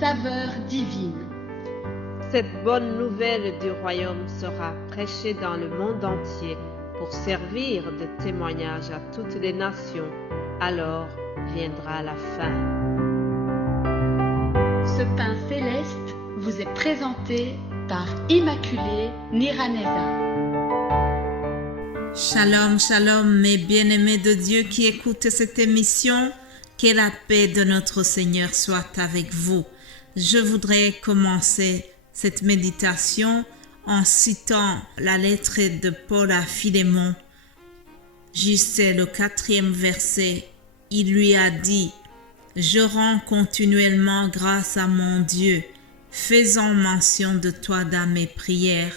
saveur divine. Cette bonne nouvelle du royaume sera prêchée dans le monde entier pour servir de témoignage à toutes les nations. Alors viendra la fin. Ce pain céleste vous est présenté par Immaculée Niraneza. Shalom, shalom, mes bien-aimés de Dieu qui écoutent cette émission. Que la paix de notre Seigneur soit avec vous. Je voudrais commencer cette méditation en citant la lettre de Paul à Philémon. Juste le 4e verset, il lui a dit « Je rends continuellement grâce à mon Dieu, faisant mention de toi dans mes prières,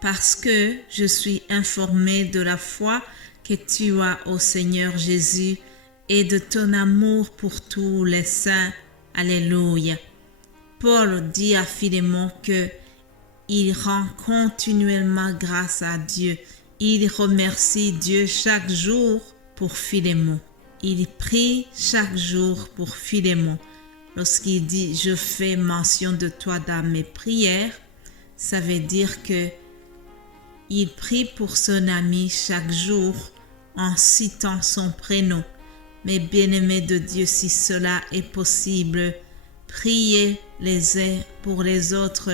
parce que je suis informé de la foi que tu as au Seigneur Jésus et de ton amour pour tous les saints. Alléluia. » Paul dit à Philémon que il rend continuellement grâce à Dieu. Il remercie Dieu chaque jour pour Philémon. Il prie chaque jour pour Philémon. Lorsqu'il dit « Je fais mention de toi dans mes prières », ça veut dire que il prie pour son ami chaque jour en citant son prénom. Mes bien-aimés de Dieu, si cela est possible, priez les uns pour les autres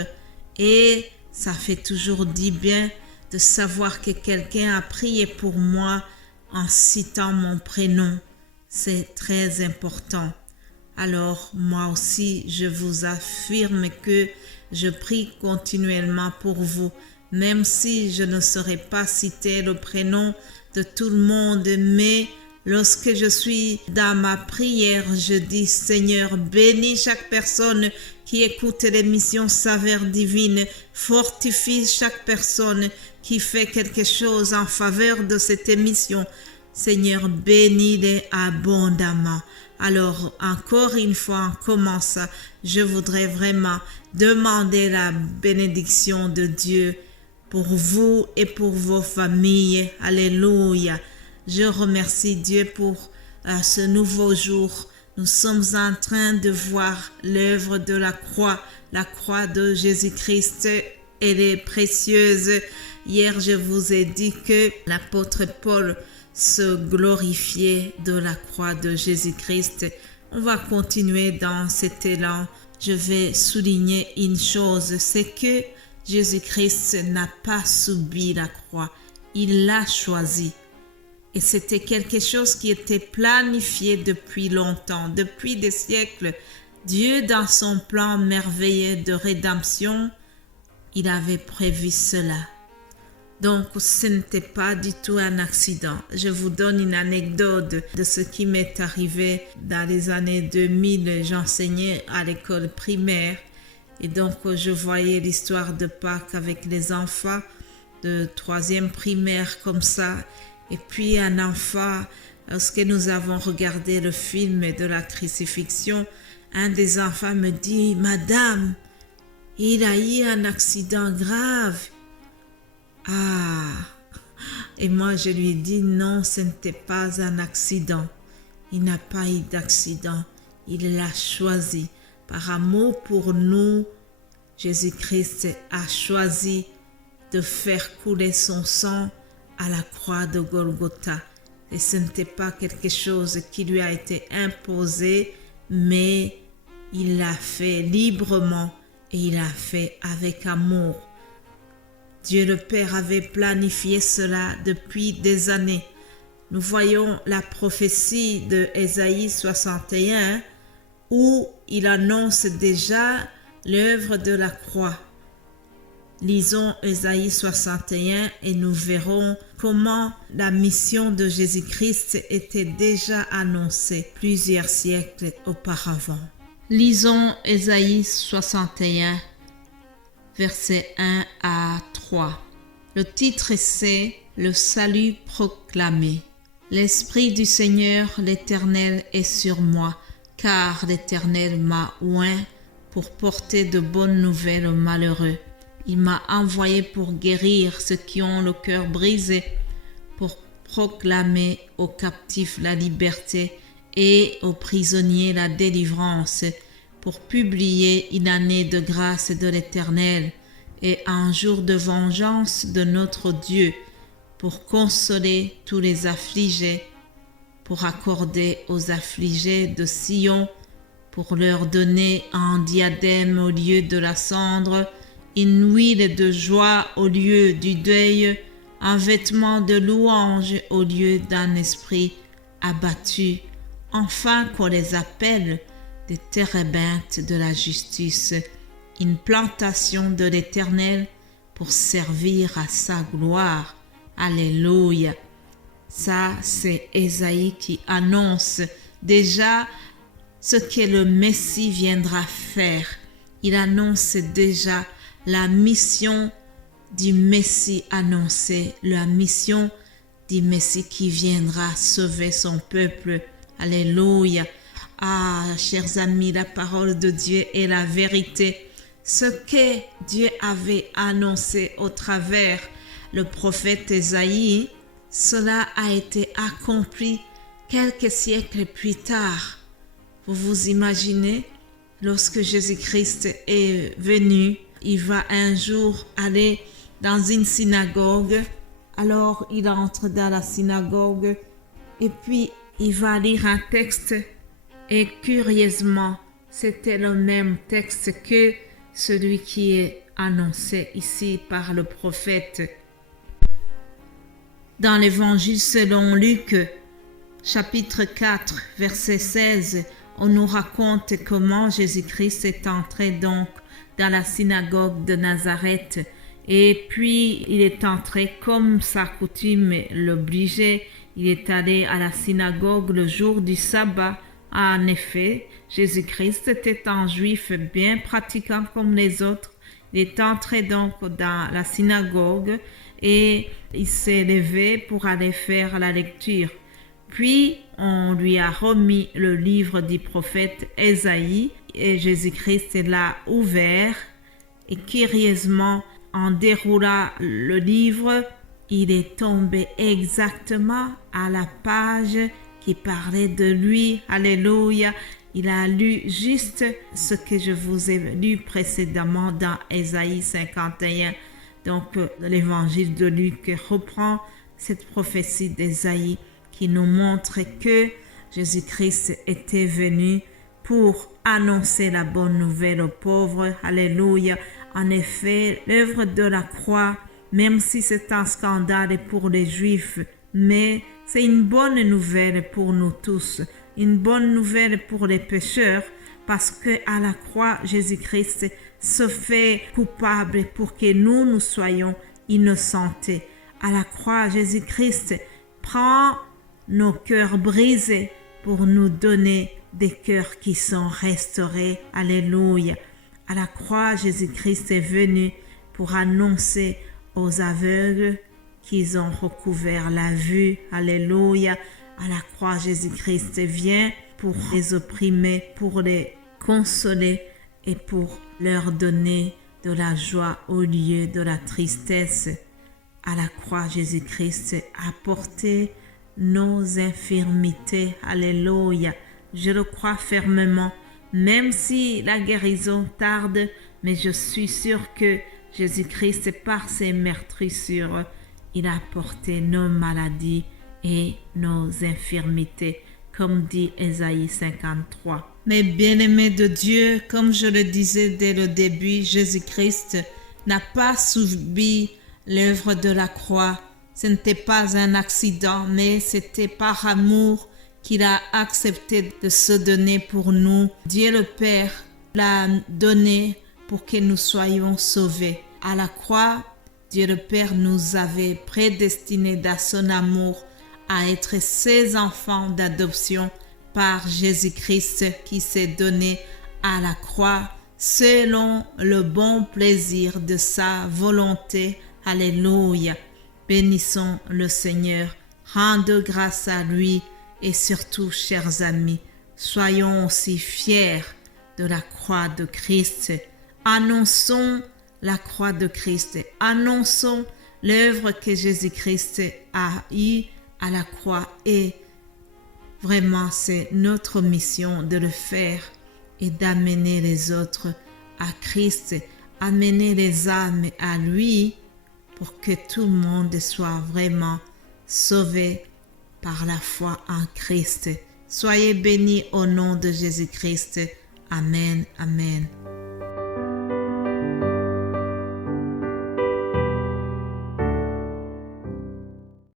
et ça fait toujours du bien de savoir que quelqu'un a prié pour moi en citant mon prénom. C'est très important. Alors moi aussi, je vous affirme que je prie continuellement pour vous. Même si je ne saurais pas citer le prénom de tout le monde, mais lorsque je suis dans ma prière, je dis « Seigneur, bénis chaque personne qui écoute l'émission Saveur Divine, fortifie chaque personne qui fait quelque chose en faveur de cette émission. Seigneur, bénis-les abondamment. » Alors, encore une fois, on commence. Je voudrais vraiment demander la bénédiction de Dieu pour vous et pour vos familles. Alléluia. Je remercie Dieu pour ce nouveau jour. Nous sommes en train de voir l'œuvre de la croix de Jésus-Christ. Elle est précieuse. Hier, je vous ai dit que l'apôtre Paul se glorifiait de la croix de Jésus-Christ. On va continuer dans cet élan. Je vais souligner une chose, c'est que Jésus-Christ n'a pas subi la croix. Il l'a choisi. Et c'était quelque chose qui était planifié depuis longtemps, depuis des siècles. Dieu, dans son plan merveilleux de rédemption, il avait prévu cela. Donc, ce n'était pas du tout un accident. Je vous donne une anecdote de ce qui m'est arrivé dans les années 2000. J'enseignais à l'école primaire et donc je voyais l'histoire de Pâques avec les enfants de 3e primaire comme ça. Et puis un enfant, lorsque nous avons regardé le film de la crucifixion, un des enfants me dit « Madame, il a eu un accident grave. » Ah! Et moi je lui ai dit « Non, ce n'était pas un accident. Il n'a pas eu d'accident. Il l'a choisi. Par amour pour nous, Jésus-Christ a choisi de faire couler son sang à la croix de Golgotha. Et ce n'était pas quelque chose qui lui a été imposé, mais il l'a fait librement et il l'a fait avec amour. Dieu le Père avait planifié cela depuis des années. Nous voyons la prophétie de Ésaïe 61 où il annonce déjà l'œuvre de la croix. Lisons Ésaïe 61 et nous verrons comment la mission de Jésus-Christ était déjà annoncée plusieurs siècles auparavant. Lisons Ésaïe 61, versets 1 à 3. Le titre c'est « Le salut proclamé ». L'Esprit du Seigneur l'Éternel est sur moi, car l'Éternel m'a oint pour porter de bonnes nouvelles aux malheureux. Il m'a envoyé pour guérir ceux qui ont le cœur brisé, pour proclamer aux captifs la liberté et aux prisonniers la délivrance, pour publier une année de grâce de l'Éternel et un jour de vengeance de notre Dieu, pour consoler tous les affligés, pour accorder aux affligés de Sion, pour leur donner un diadème au lieu de la cendre, une huile de joie au lieu du deuil, un vêtement de louange au lieu d'un esprit abattu, enfin qu'on les appelle des térébintes de la justice, une plantation de l'Éternel pour servir à sa gloire. Alléluia. Ça, c'est Ésaïe qui annonce déjà ce que le Messie viendra faire. Il annonce déjà la mission du Messie annoncée, la mission du Messie qui viendra sauver son peuple. Alléluia. Ah, chers amis, la parole de Dieu est la vérité. Ce que Dieu avait annoncé au travers le prophète Ésaïe, cela a été accompli quelques siècles plus tard. Vous vous imaginez, lorsque Jésus-Christ est venu, il va un jour aller dans une synagogue. Alors il entre dans la synagogue et puis il va lire un texte. Et curieusement, c'était le même texte que celui qui est annoncé ici par le prophète. Dans l'évangile selon Luc, chapitre 4, verset 16, on nous raconte comment Jésus-Christ est entré donc dans la synagogue de Nazareth. Et puis, il est entré comme sa coutume l'obligeait. Il est allé à la synagogue le jour du sabbat. En effet, Jésus-Christ était un juif bien pratiquant comme les autres. Il est entré donc dans la synagogue et il s'est levé pour aller faire la lecture. Puis, on lui a remis le livre du prophète Ésaïe et Jésus-Christ l'a ouvert. Et curieusement, en déroulant le livre, il est tombé exactement à la page qui parlait de lui. Alléluia. Il a lu juste ce que je vous ai lu précédemment dans Ésaïe 51. Donc, l'évangile de Luc reprend cette prophétie d'Ésaïe qui nous montre que Jésus-Christ était venu pour annoncer la bonne nouvelle aux pauvres. Alléluia. En effet, l'œuvre de la croix, même si c'est un scandale pour les Juifs, mais c'est une bonne nouvelle pour nous tous, une bonne nouvelle pour les pécheurs, parce que à la croix, Jésus-Christ se fait coupable pour que nous soyons innocentés. À la croix, Jésus-Christ prend nos cœurs brisés pour nous donner des cœurs qui sont restaurés. Alléluia. À la croix, Jésus-Christ est venu pour annoncer aux aveugles qu'ils ont recouvert la vue. Alléluia. À la croix, Jésus-Christ vient pour les opprimer, pour les consoler et pour leur donner de la joie au lieu de la tristesse. À la croix, Jésus-Christ a porté nos infirmités. Alléluia. Je le crois fermement, même si la guérison tarde, mais je suis sûre que Jésus-Christ, par ses meurtrissures, il a porté nos maladies et nos infirmités, comme dit Ésaïe 53. Mais bien-aimés de Dieu, comme je le disais dès le début, Jésus-Christ n'a pas subi l'œuvre de la croix. Ce n'était pas un accident, mais c'était par amour qu'il a accepté de se donner pour nous. Dieu le Père l'a donné pour que nous soyons sauvés. À la croix, Dieu le Père nous avait prédestinés dans son amour à être ses enfants d'adoption par Jésus-Christ qui s'est donné à la croix selon le bon plaisir de sa volonté. Alléluia. Bénissons le Seigneur, rendons grâce à lui et surtout, chers amis, soyons aussi fiers de la croix de Christ. Annonçons la croix de Christ. Annonçons l'œuvre que Jésus-Christ a eue à la croix et vraiment c'est notre mission de le faire. et d'amener les autres à Christ, amener les âmes à lui pour que tout le monde soit vraiment sauvé par la foi en Christ. Soyez bénis au nom de Jésus-Christ. Amen, amen.